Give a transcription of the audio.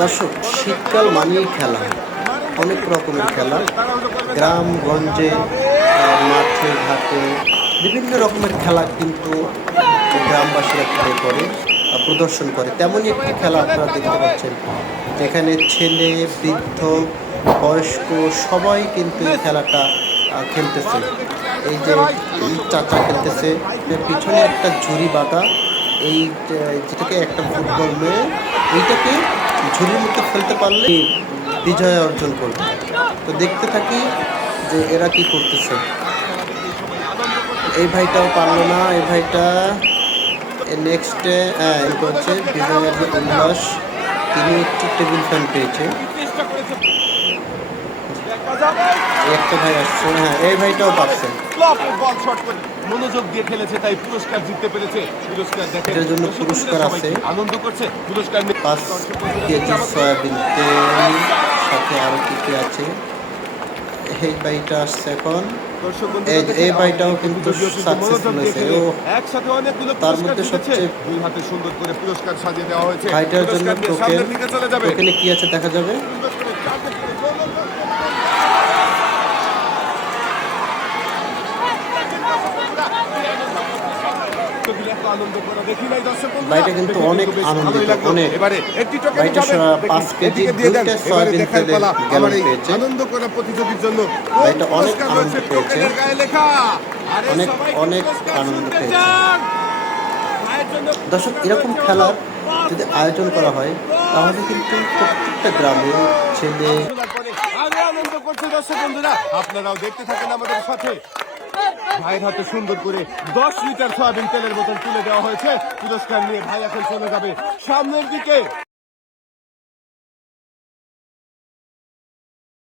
দর্শক, শীতকাল মানেই খেলা, অনেক রকমের খেলা। গ্রামগঞ্জে, মাঠে ঘাটে বিভিন্ন রকমের খেলা কিন্তু গ্রামবাসীরা খেলে করে, প্রদর্শন করে। তেমনই একটি খেলা আপনারা দেখতে পাচ্ছেন, যেখানে ছেলে, বৃদ্ধ, বয়স্ক সবাই কিন্তু এই খেলাটা খেলতেছে। এই যে চাচা খেলতেছে, পিছনে একটা ঝুড়ি বাঁধা, এই যেটাকে একটা ফুটবল মেয়ে, এইটাকে ঝুড়ির মধ্যে ফেলতে পারলে বিজয় অর্জন করবে। তো দেখতে থাকি যে এরা কি করতেছে। এই ভাইটাও পারলো না, এই ভাইটা নেক্সটে করছে বিজয়ের উল্লাস। তিনি একটি টেবিল ফ্যান পেয়েছে। একটা ভাই আসছে, হ্যাঁ এই ভাইটাও পারছে। মনোযোগ দিয়ে খেলেছে, তাই পুরস্কার জিততে পেরেছে। পুরস্কার দেখে এটার জন্য পুরস্কার আছে, আনন্দ করছে। পুরস্কার 5 কেজি সয়াবিন তেল, সাথে আরো কি আছে। এই ভাইটা আসছে এখন, এই ভাইটাও কিন্তু সাকসেসফুল হয়েছে। ও একসাথে অনেকগুলো তার মধ্যে সবচেয়ে দুই হাতে সুন্দর করে পুরস্কার সাজিয়ে দেওয়া হয়েছে। ভাইটার জন্য টোকেন, টোকেনে কি আছে দেখা যাবে। ভাইটা কিন্তু অনেক আনন্দিত, অনেক। ভাইটা 5 কেজি 2টা সয়াবিন তেলের গ্যালন পেয়েছে। আনন্দ করা প্রতিযোগীর জন্য ভাইটা অনেক আনন্দ পেয়েছে, অনেক অনেক আনন্দ পেয়েছে। দর্শক, এরকম খেলার যদি আয়োজন করা হয় তাহলে কিন্তু প্রত্যেকটা গ্রামে ছেলে আনন্দ করছে। দর্শক বন্ধুরা, আপনারাও দেখতে থাকেন আমাদের সাথে। ভাইয়ের হাতে সুন্দর করে 10 লিটার সয়াবিন তেলের বোতল তুলে দেওয়া হয়েছে। পুরস্কার নিয়ে ভাই এখন চলে যাবে সামনের দিকে।